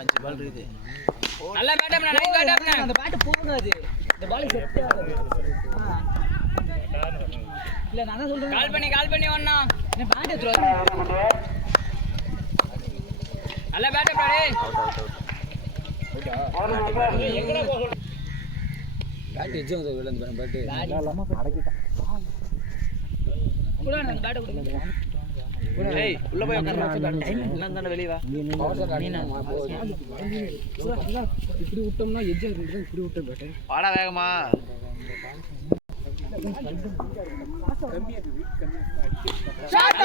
5 பால் இருக்குது. நல்ல பேட் அப் nice bad அப். அந்த பேட் போகாது. இந்த பால் செட் ஆகாது. இல்ல நான் தான் சொல்றேன். கால் பண்ணி வண்ணா. என்ன பேட் எடுத்துறா. நல்ல பேட் அப் டேய். எங்கடா போக பேட் எஜ்ஜம் விழுந்து அந்த பேட் இல்லாம அடக்கிட்டான். கூட அந்த பேட் கொடுங்க. ஏய் உள்ள போய் உட்கார்றா. இல்ல தான வெளிய வா. இப்படி விட்டோம்னா எஜ்ஜா இருக்கு. இப்படி விட்ட பேட். வாடா வேகமா. ஷாட்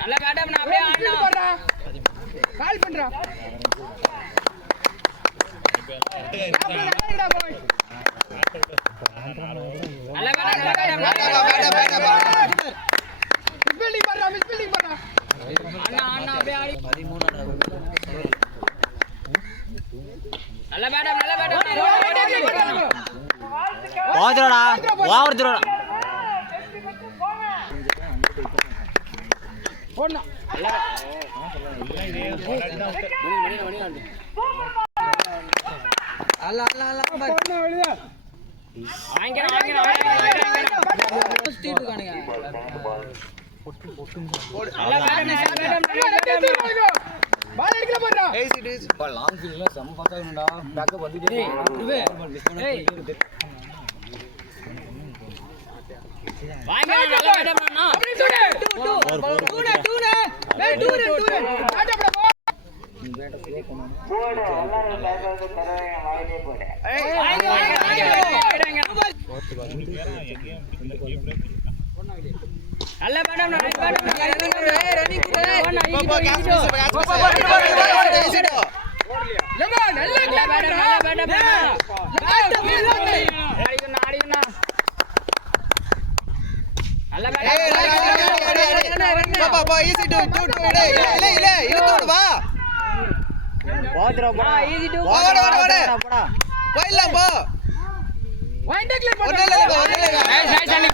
நல்ல பேட் அப் அப்படியே ஆடணும். கால் பண்றா. நல்ல பேட் அப். மிஸ்பில்டிங் பண்றா. அண்ணா அப்படியே ஆடி. 13 நல்ல பேட் அப். போதுடா. ஓவர் த்ரோடா. போடா. அல்ல போடா வெளிய. வாங்கிற ஸ்ட்ரீட் காணுங்க. நல்ல பேட் அப். பால் அடிக்கல போறா. ஏய் சிட் பா லாங் ஃபீல்ட்ல சம பாத்தாங்கடா. பேக்கப் வந்துட்டே இருக்கு. ஏய் வாங்கிற நல்ல பேட் அப் அண்ணா. அப்படி சுடு. 2 ஏய் 2 ஆட்டப்பட போ. நீ பேட்ட ஸ்லோ பண்ணு. போடு எல்லாரும் பேக்கப் தரவேங்க வாங்கிட்டே போடு. வாங்க. நல்ல பேட் அப் நைஸ் பேட் அப். ரன்னிங் போ சிட் லெமா நல்ல பேட் அப். ஆடிக்குண்ணா. நல்ல பேட் அப். பா ஈஸி டு இல்ல இழுத்து வா. போதுடா போடா. ஈஸி டு போடா. போயிடலாம் போ. பாயிண்ட் கிளியர் பண்ணு. நைஸ் அண்ணி.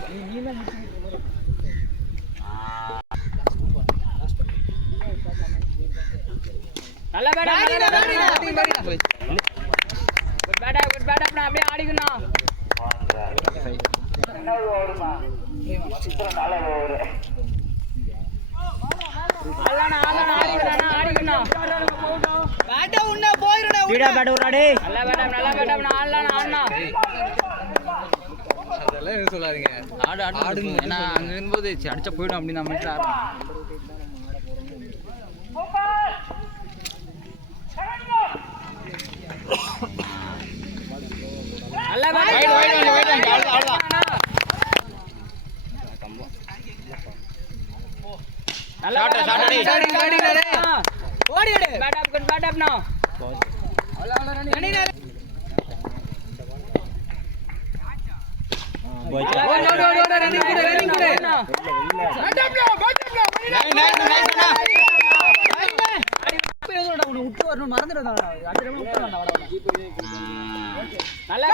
நல்ல பேட் அப். குட் பேட் அப் அப்படியே ஆடிக்குண்ணா. ஆடிக்குண்ணா. பேட்டா உன்ன போயிரடா. வீடா பேட் விடுடா டேய். நல்ல பேட் அப் ஆடலாம். அதெல்லாம் எதுவும் சொல்லாதீங்க. ஆடுங்க. ஏன்னா அங்க இருக்கும்போது அடிச்சா போய்டும் அப்படி நான் மட்டும் ஆடுறேன். நல்ல பேட் அவ்வளவுதான். நல்ல ஷாட் அடி. ஓடிடு. Back up good back up no. Running running குடு. விட்டு வரணும் மறந்துடுறா. நல்ல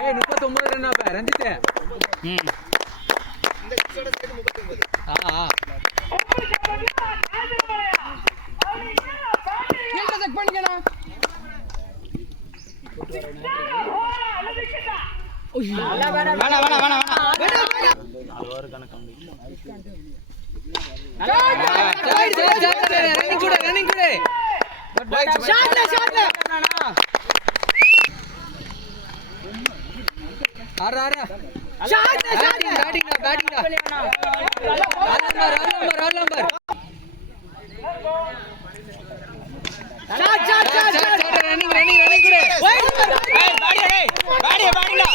ஏய் 39 ரன் அப்ப ரஞ்சித். ஃபீல்ட் செக் பண்ணிக்கடா. ரன்னிங் குடு. ஷாட். ஆறா shot. Batting. Roll number. Shot. Running குடு. பாடிடா.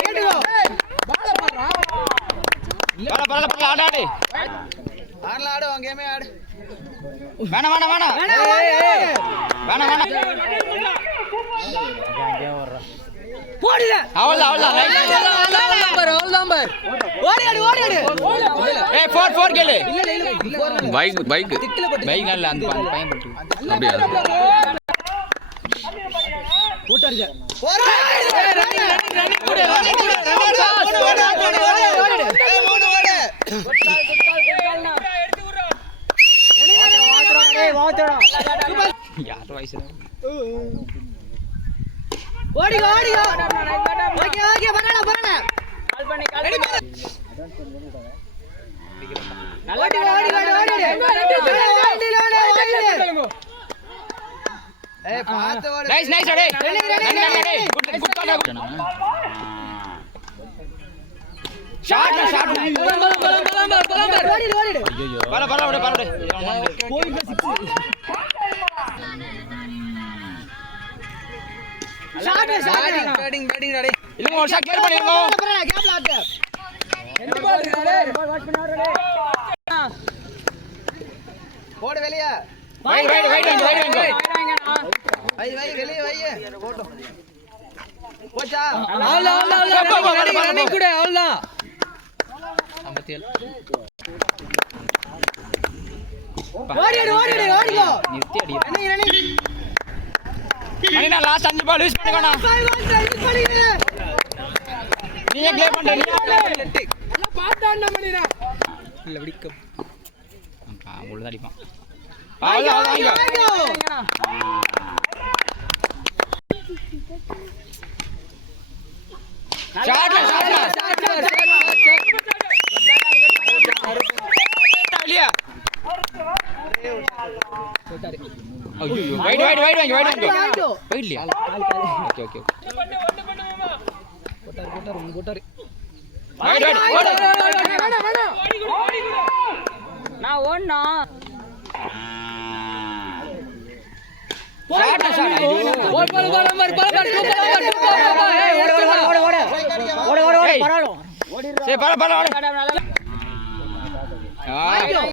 கேட்டுக்கோ. பால பாறா. ஆடாடி. ஆடல ஆடு உன் கேமே ஆடு. வேணாம். போ ஓடுடா அவ்வளவுதான் ஓடிடு ஏய் 4 கேளு பைக் பைக் பைக் நல்ல அந்த பையன் பட்டு அப்படியா போட்டாருங்க யார் வயசு ஓடிங்க ஓகே ஓகே பண்ணடா கால் பண்ணி ஏய் பாத்து ஓடு நைஸ் டேய் குட் ஷாட் ஓடிடு ஐயோ பரவாயில்லை போயிங்க 6 ஷாட் பேட்டிங் டேய் இல்ல ஒரு ஷாட் கிளியர் பண்ணிருங்க கேப்ல ஆட்டு எந்த பால் டேய் வாட்ச் பண்ணி ஆடுறே போடு வெளிய வைட் வை வெளிய வை போடு போச்சா ரன்னிங் கூட அவ்வளவுதான் 57 ஓடிடு நிறுத்தி அடி ரன்னிங் மணினா லாஸ்ட் 5 பால் யூஸ் பண்ணிக்கோண்ணா 5 1 பண்ணிடு நீயே ப்ளே பண்ற எல்லாம் பாத்தாண்ட மணினா இல்ல விடிக்க உள்ள அடிப்பான் வாங்க ஷாட் இல்லையா ஐயோ வைட் இல்லையா ஓகே போட்டாரு வைட் நான் ஓடுனா ஷாட் ஐயோ ஓடு பரவாயில்ல